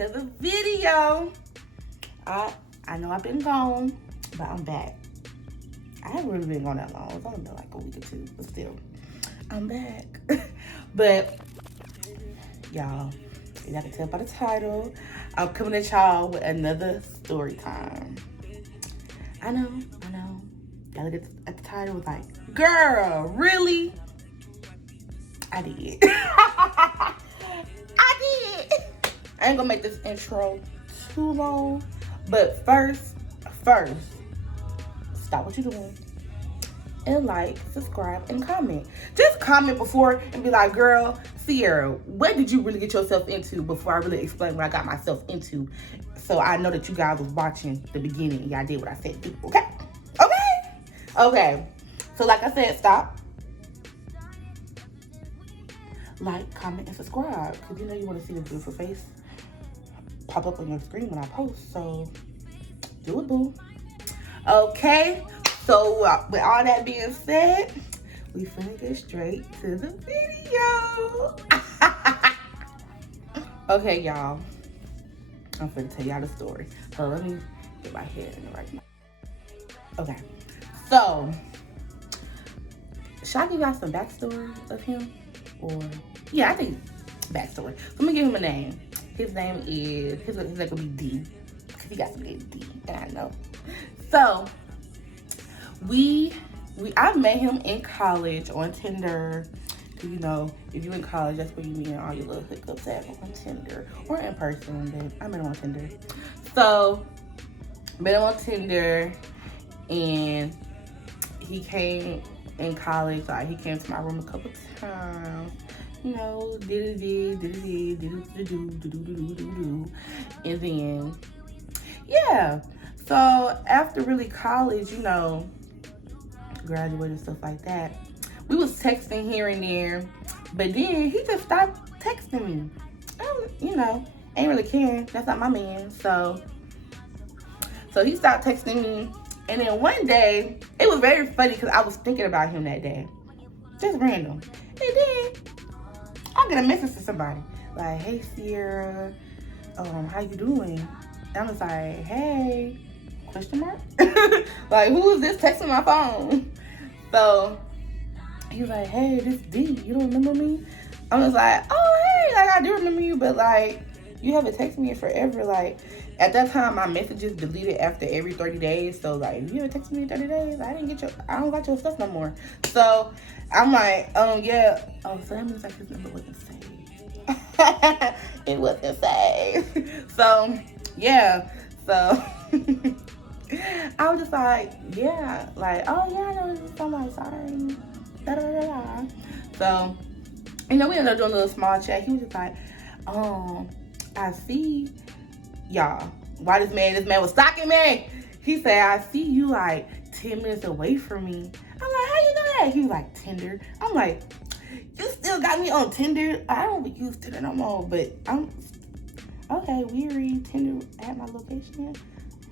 another video. I know I've been gone, but I'm back. I haven't really been gone that long. It's only been like a week or two, but still, I'm back. But y'all, y'all can tell by the title, I'm coming at y'all with another story time. I know. Y'all look at the title, was like, girl, really? I did. I did. I ain't gonna make this intro too long, but first, stop what you're doing and like, subscribe, and comment. Just comment before and be like, girl, Sierra, what did you really get yourself into before I really explain what I got myself into? So I know that you guys was watching the beginning and y'all did what I said do, okay? Okay. So like I said, stop. Like, comment, and subscribe. Because you know you want to see the beautiful face pop up on your screen when I post. So do it, boo. Okay. So with all that being said, we finna get straight to the video. Okay, y'all. I'm finna tell y'all the story. So let me get my head in the right now. Okay. So, should I give y'all some backstory of him? Or, yeah, I think backstory. So, I'm gonna give him a name. His name is, his name gonna be D. Because he got some name D, and I know. So, I met him in college on Tinder. You know, if you're in college, that's where you meet all your little hookups at, on Tinder or in person. But I met him on Tinder. So, met him on Tinder, and he came in college. Like, he came to my room a couple times. You know, and then, yeah. So after really college, you know, graduated, stuff like that, we was texting here and there, but then he just stopped texting me. You know, ain't really caring. That's not my man. So he stopped texting me, and then one day, it was very funny because I was thinking about him that day, just random. And then I get a message from somebody like, "Hey Sierra, how you doing?" And I'm just like, "Hey?" Question mark? Like, who is this texting my phone? So he was like, "Hey, this D, you don't remember me?" I was like, "Oh, hey, like, I do remember you, but like, you haven't texted me in forever." Like, at that time, my messages deleted after every 30 days. So like, if you haven't texted me in 30 days, I don't got your stuff no more. So I'm like, yeah. Oh, so that means like his number wasn't saved. It wasn't saved. So yeah. So I was just like, yeah, like, oh yeah, I know this is, I'm like, sorry. Da, da, da, da. So, you know, we ended up doing a little small chat. He was just like, I see y'all. Why this man was stalking me. He said, I see you like 10 minutes away from me. I'm like, how you know that? He was like, Tinder. I'm like, you still got me on Tinder? I don't use Tinder no more, but I'm, okay, weary. Tinder at my location.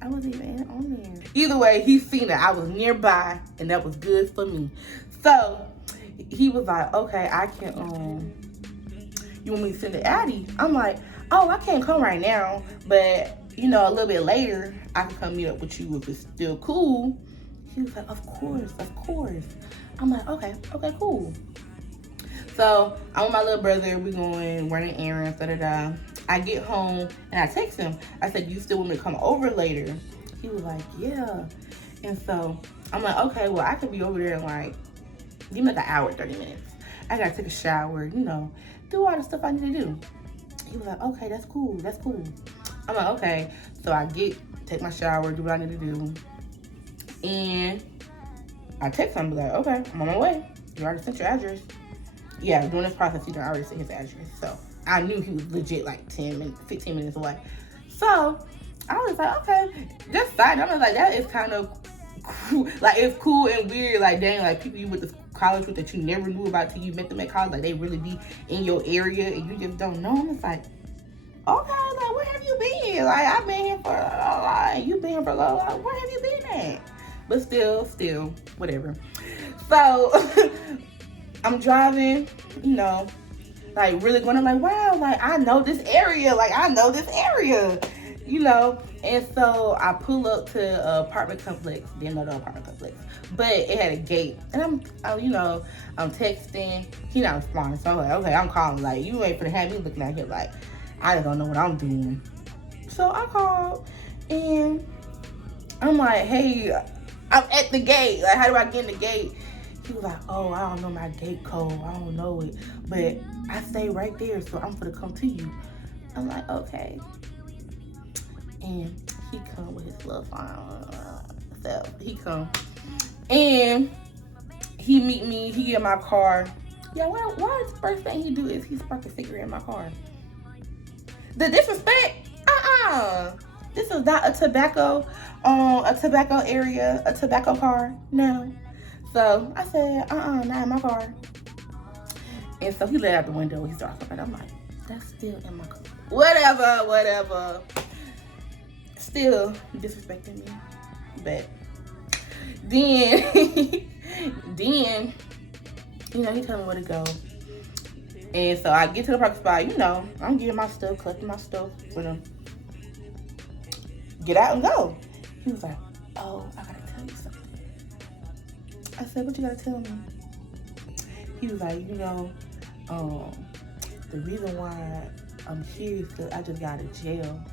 I wasn't even on there. Either way, he seen that I was nearby, and that was good for me. So he was like, okay, I can, you want me to send it Addy? I'm like, oh, I can't come right now, but you know, a little bit later, I can come meet up with you if it's still cool. He was like, of course. I'm like, okay, cool. So I'm with my little brother, we going running errands, da-da-da. I get home and I text him. I said, you still want me to come over later? He was like, yeah. And so I'm like, okay, well, I could be over there in like, give me like an hour, 30 minutes. I gotta take a shower, you know, do all the stuff I need to do. He was like, okay, that's cool. I'm like, okay. So I take my shower, do what I need to do. And I text him, be like, okay, I'm on my way. You already sent your address. Yeah, during this process, he already sent his address. So I knew he was legit like 15 minutes away. So I was like, okay. Just side note, I was like, that is kind of cool. Like, it's cool and weird. Like, dang, like people you went to college with that you never knew about till you met them at college. Like, they really be in your area and you just don't know. I'm just like, okay, like, where have you been? Like, I've been here for a lot. You've been here for a lot. Like, where have you been at? But still, whatever. So I'm driving, you know, like really going, I'm like, wow, like I know this area, you know. And so I pull up to an apartment complex, didn't know the apartment complex, but it had a gate. And I'm texting, he not responding. So I'm like, okay, I'm calling, like, you ain't finna have me looking at here like I just don't know what I'm doing. So I called and I'm like, hey, I'm at the gate. Like, how do I get in the gate? He was like, oh, I don't know my gate code. I don't know it. But I stay right there, so I'm gonna come to you. I'm like, okay. And he come with his little self. He come. And he meet me. He get in my car. Yeah, why the first thing he do is he spark a cigarette in my car? The disrespect? This is not a tobacco area, a tobacco car. No. So I said, not in my car. And so he let out the window. He started talking. I'm like, that's still in my car. Whatever. Still disrespecting me. But then, he told me where to go. And so I get to the parking spot, I'm getting my stuff, collecting my stuff for them. Get out and go. He was like, oh, I gotta tell you something. I said, what you gotta tell me? He was like, the reason why I'm here is because I just got out of jail.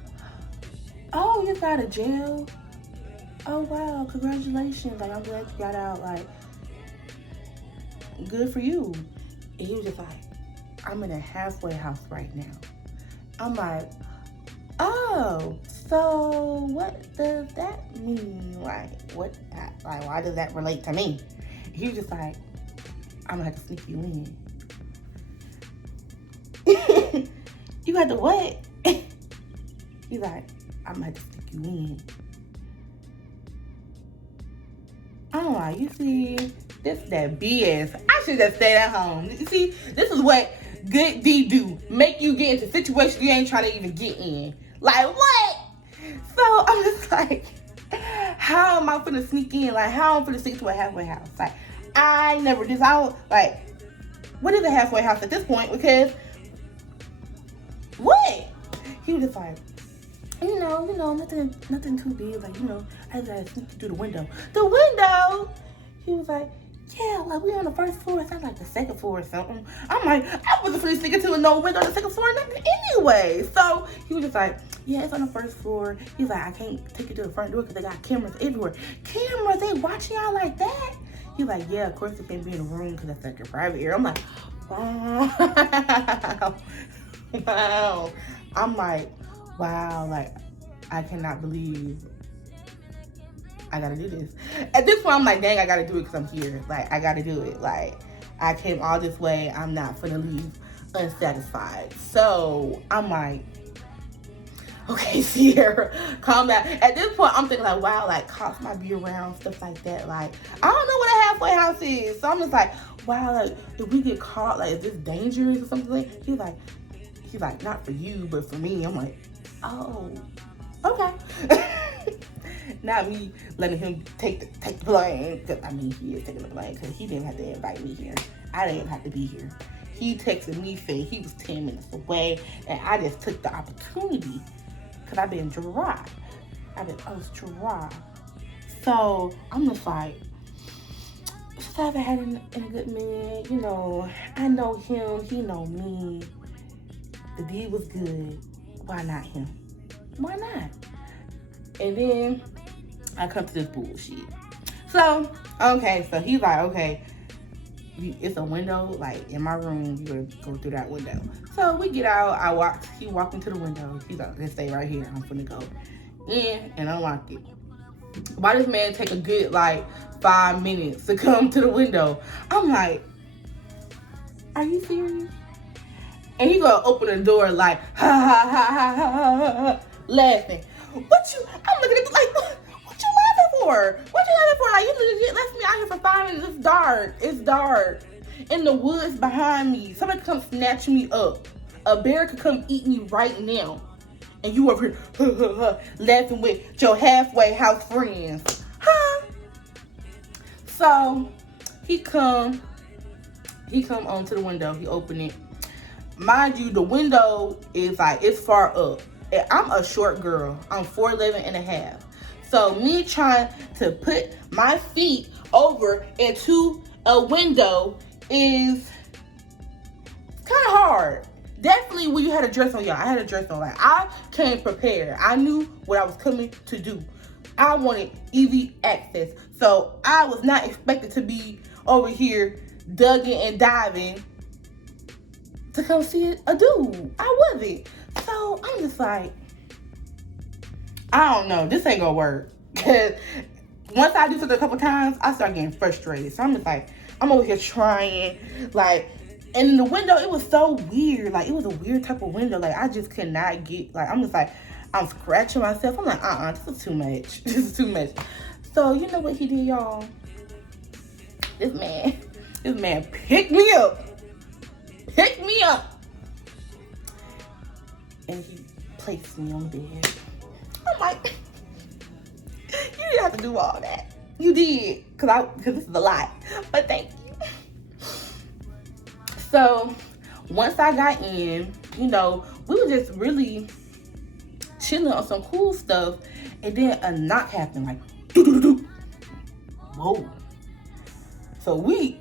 Oh, you got out of jail? Oh, wow, congratulations. Like, I'm glad you got out. Like, good for you. And he was just like, I'm in a halfway house right now. I'm like, oh, so what does that mean? Like, why does that relate to me? He was just like, I'm gonna have to sneak you in. You got to what? He's like, I'm gonna have to sneak you in. I'm like, you see, this is that BS. I should have stayed at home. You see, this is what good D do. Make you get into situations you ain't trying to even get in. Like, what? So I'm just like, how am I finna sneak in? Like, how am I finna sneak to a halfway house? Like, I never did. What is a halfway house at this point? Because, what? He was just like, nothing too big. Like, I just gotta sneak through the window. The window? He was like, yeah, like we on the first floor. It's not like the second floor or something. I'm like, I wasn't finna sneak into no window on the second floor, nothing anyway. So he was just like, yeah, it's on the first floor. He's like, I can't take you to the front door because they got cameras everywhere. Cameras? They watching y'all like that? He's like, yeah, of course they can't be in the room because that's like your private area. I'm like, wow. Wow. I'm like, wow, like, I cannot believe I gotta do this. At this point, I'm like, dang, I gotta do it because I'm here. Like, I gotta do it. Like, I came all this way. I'm not finna leave unsatisfied. So, I'm like, okay, Sierra, calm down. At this point, I'm thinking like, wow, like, cops might be around, stuff like that. Like, I don't know what a halfway house is. So, I'm just like, wow, like, if we get caught, like, is this dangerous or something? Like, he's like, not for you, but for me. I'm like, oh, okay. Not me letting him take the blame. Cause he is taking the blame because he didn't have to invite me here. I didn't have to be here. He texted me saying he was 10 minutes away, and I just took the opportunity because I've been dry. I was dry. So I'm just like, since I haven't had in a good minute, I know him, he know me. The deed was good. Why not him? Why not? And then I come to this bullshit. So, okay, so he's like, okay, it's a window, like, in my room. You gotta go through that window. So we get out. He walked into the window. He's like, let's stay right here. I'm finna go in and unlock it. Why does man take a good, 5 minutes to come to the window? I'm like, are you serious? And he gonna open the door like, ha, ha, ha, ha, ha, ha, ha, laughing. I'm looking at what you laughing for? What you laughing for? Like, you legit left me out here for 5 minutes. It's dark. In the woods behind me. Somebody come snatch me up. A bear could come eat me right now. And you over here laughing with your halfway house friends. Huh? So, he come onto the window. He opened it. mind you, the window is like, it's far up. And I'm a short girl. I'm 4'11" and a half. So me trying to put my feet over into a window is kind of hard. Definitely when you had a dress on, y'all. I had a dress on. Like, I came prepared. I knew what I was coming to do. I wanted easy access. So I was not expected to be over here dugging and diving to come see a dude. I wasn't. So I'm just like, I don't know. This ain't gonna work. Because once I do something a couple times, I start getting frustrated. So I'm just like, I'm over here trying. Like, and in the window, it was so weird. Like, it was a weird type of window. Like, I just could not get, like, I'm just like, I'm scratching myself. I'm like, this is too much. This is too much. So, you know what he did, y'all? This man picked me up. Picked me up. And he placed me on the bed. I'm like, you didn't have to do all that. You did. Because this is a lot. But thank you. So, once I got in, you know, we were just really chilling on some cool stuff. And then a knock happened, like, doo-doo-doo-doo. Whoa. So we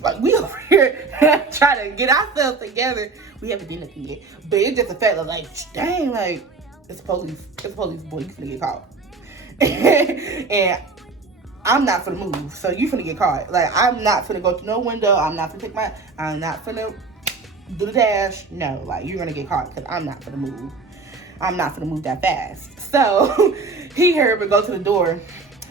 over here trying to get ourselves together. We haven't done nothing yet. But it just a fact of like, dang, like, it's police, boy, you finna get caught. And I'm not finna move, so you finna get caught. Like, I'm not finna go through no window. I'm not finna do the dash. No, like, you're gonna get caught because I'm not finna move. I'm not finna move that fast. So he heard me go to the door.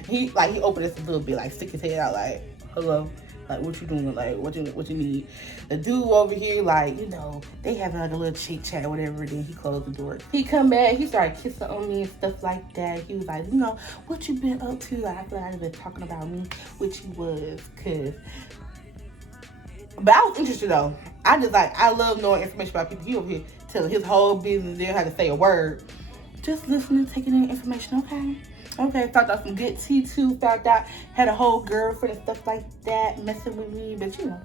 He opened this a little bit, like, stick his head out, like, hello, like, what you doing? Like, what you need? The dude over here, like, you know, they having like a little chit chat or whatever. Then he closed the door. He come back, he started kissing on me and stuff like that. He was like, you know, what you been up to? Like, I feel like I've been talking about me, which he was, but I was interested though. I love knowing information about people. He over here telling his whole business. They don't have to say a word. Just listening, taking in information, okay? Okay, found out some good tea too. Found out had a whole girlfriend and stuff like that messing with me. But you know,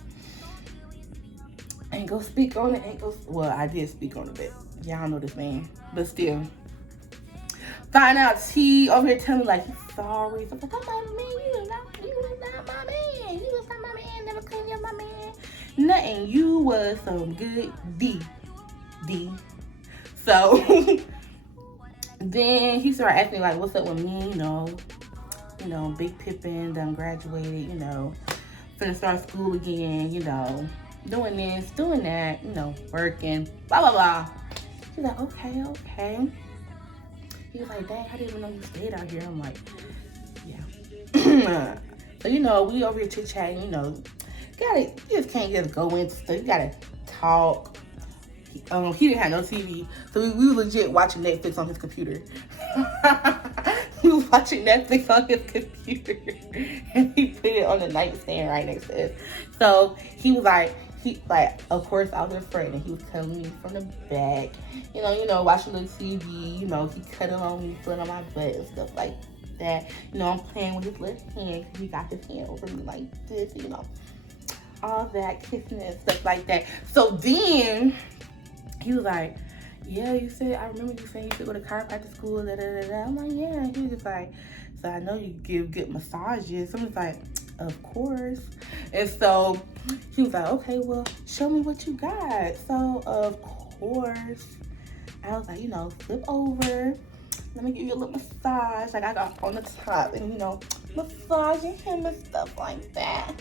ain't gonna speak on it. Well, I did speak on it, but y'all know this man. But still, find out T over here telling me like he's sorry. So I'm like, oh, man, you was not my man. You was not my man. Never cleaned up my man. Nothing. You was some good D. So. Then he started asking me like, what's up with me, you know, Big Pippin, done graduated, you know, finna start school again, you know, doing this, doing that, you know, working, blah, blah, blah. He's like, okay. He was like, dang, I didn't even know you stayed out here. I'm like, yeah. So, you know, we over here chit-chatting, you know, you just can't just go into stuff. You gotta talk. He didn't have no TV, so we were legit watching Netflix on his computer. He was watching Netflix on his computer, and he put it on the nightstand right next to us. So he was like, of course I was afraid, and he was telling me from the back, you know, watching the TV, you know, he cuddling on me, foot on my butt and stuff like that. You know, I'm playing with his left hand because he got his hand over me like this, you know, all that kissing and stuff like that. So then he was like, yeah, I remember you saying you should go to chiropractic school, da da da da. I'm like, yeah. He was just like, so I know you give good massages. So I was like, of course. And so he was like, okay, well, show me what you got. So of course, I was like, you know, flip over. Let me give you a little massage. Like I got on the top and, you know, massaging him and stuff like that.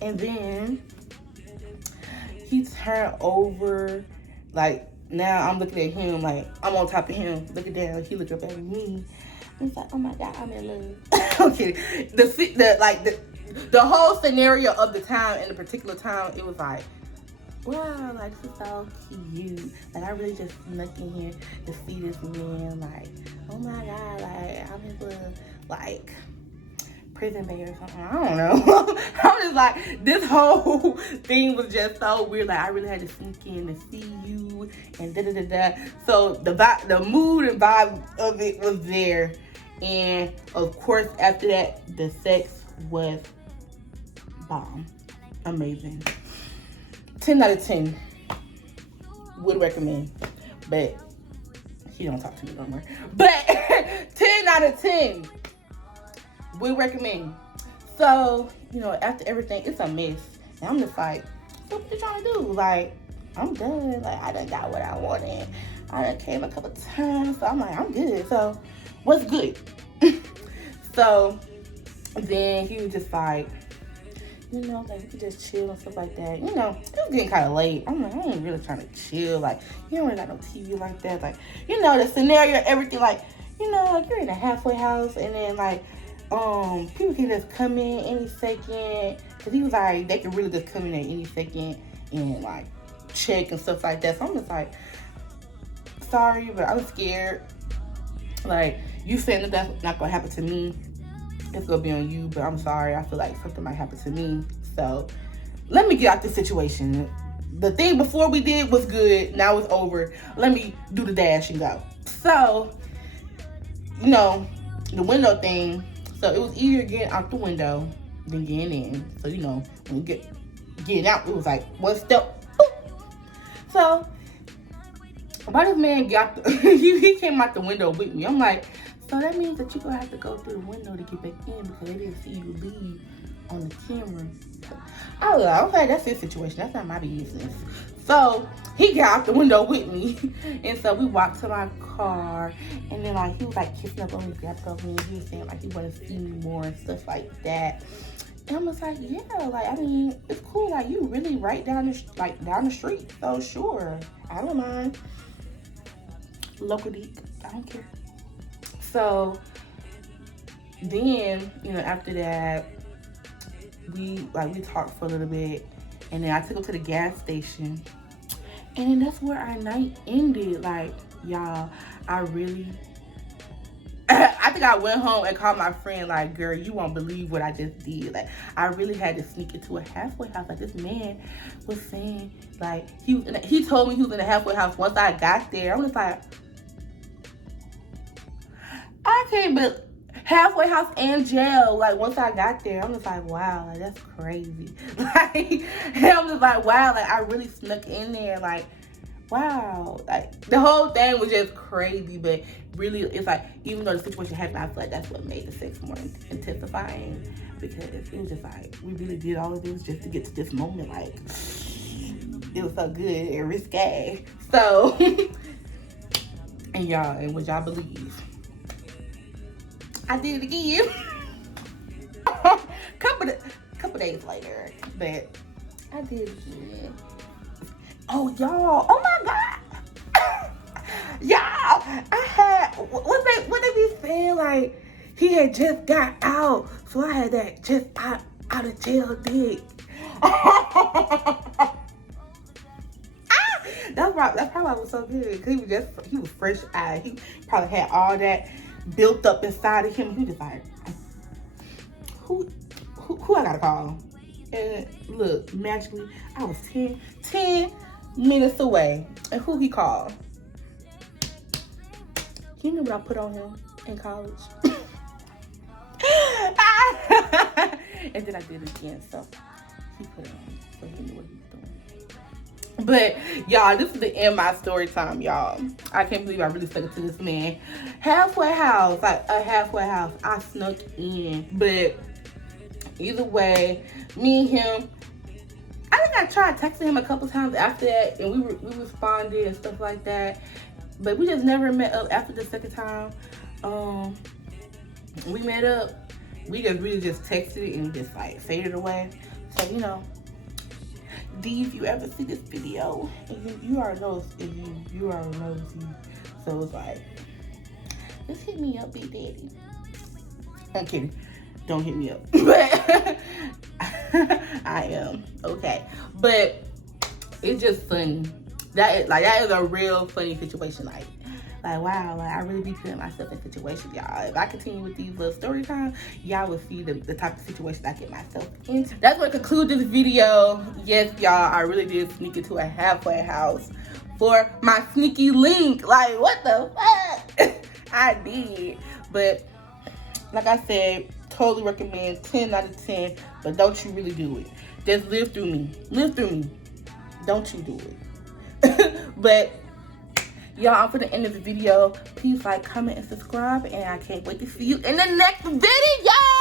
And then he turned over. Like, now I'm looking at him, like, I'm on top of him, looking down, he looking up at me. It's like, oh my God, I'm in love. Okay, the whole scenario of the time, in the particular time, it was like, wow, like, this is so cute. Like, I really just snuck in here to see this man, like, oh my God, like, I'm in love, like, prison bay or something. I don't know. I'm just like, this whole thing was just so weird. Like, I really had to sneak in to see you and da da da da. So the mood and vibe of it was there. And of course, after that, the sex was bomb. Amazing. 10 out of 10. would recommend. But he don't talk to me no more. But 10 out of 10 would recommend. So, you know, after everything, it's a mess. And I'm just like, so what you trying to do? Like, I'm done. Like, I done got what I wanted. I done came a couple times. So I'm like, I'm good. So what's good? So then he was just like, you know, like, you could just chill and stuff like that. You know, it was getting kind of late. I'm like, I ain't really trying to chill. Like, you don't really got no TV like that. Like, you know, the scenario, everything. Like, you know, like, you're in a halfway house. And then, like, people can just come in any second. Because he was like, they can really just come in at any second and, like, check and stuff like that. So I'm just like, sorry, but I'm scared. Like, you saying that that's not going to happen to me. It's gonna be on you, but I'm sorry. I feel like something might happen to me. So let me get out this situation. The thing before we did was good. Now it's over. Let me do the dash and go. So, you know, the window thing. So it was easier getting out the window than getting in. So, you know, when you getting out, it was like one step. Boop. So, why this man got he came out the window with me. I'm like, so that means that you're going to have to go through the window to get back in because they didn't see you leave on the camera. I was like, okay, that's his situation. That's not my business. So he got out the window with me. And so we walked to my car. And then, like, he was, like, kissing up on me, grabbed up on me. He was saying, like, he wanted to see me more and stuff like that. And I was like, yeah, like, I mean, it's cool. Like, you really right down the street. So, sure. I don't mind. Local deep. I don't care. So then, you know, after that, we talked for a little bit, and then I took him to the gas station, and then that's where our night ended. Like, y'all, I think I went home and called my friend, like, girl, you won't believe what I just did. Like, I really had to sneak into a halfway house. Like, this man was saying, like, he told me he was in a halfway house. Once I got there, I was like, I can't believe halfway house and jail. Like, once I got there, I'm just like, wow, like, that's crazy. Like, I'm just like, wow, like, I really snuck in there. Like, wow. Like, the whole thing was just crazy. But really, it's like, even though the situation happened, I feel like that's what made the sex more intensifying. Because it was just like, we really did all of this just to get to this moment. Like, it was so good and risque. So, and y'all, and would y'all believe, I did it again. couple days later, but I did it again. Oh, y'all! Oh my God! Y'all! I had what they be saying, like, he had just got out, so I had that just out of jail dick. That's probably why it was so good. Cause he was fresh eyed. He probably had all that built up inside of him. He was like, who I gotta call? And look, magically, I was 10 minutes away. And who he called? You know what I put on him in college? And then I did it again. So he put it on. So he knew what he was doing. But y'all, this is the end of my story time, y'all. I can't believe I really stuck it to this man. Halfway house, like a halfway house. I snuck in. But either way, me and him, I think I tried texting him a couple times after that, and we responded and stuff like that. But we just never met up after the second time. We met up. We just really just texted it and just like faded away. So, you know, D, if you ever see this video, you already know you already know it's. So it's like, just hit me up, Big Daddy. I'm kidding. Don't hit me up. But I am okay. But it's just funny. That is a real funny situation. Like wow, like I really be putting myself in situations, y'all. If I continue with these little story times, y'all will see the type of situation I get myself into. That's what concludes this video. Yes, y'all, I really did sneak into a halfway house for my sneaky link. Like, what the fuck? I did. But like I said, totally recommend 10 out of 10. But don't you really do it. Just live through me. Live through me. Don't you do it. But y'all, I'm for the end of the video. Please like, comment, and subscribe. And I can't wait to see you in the next video.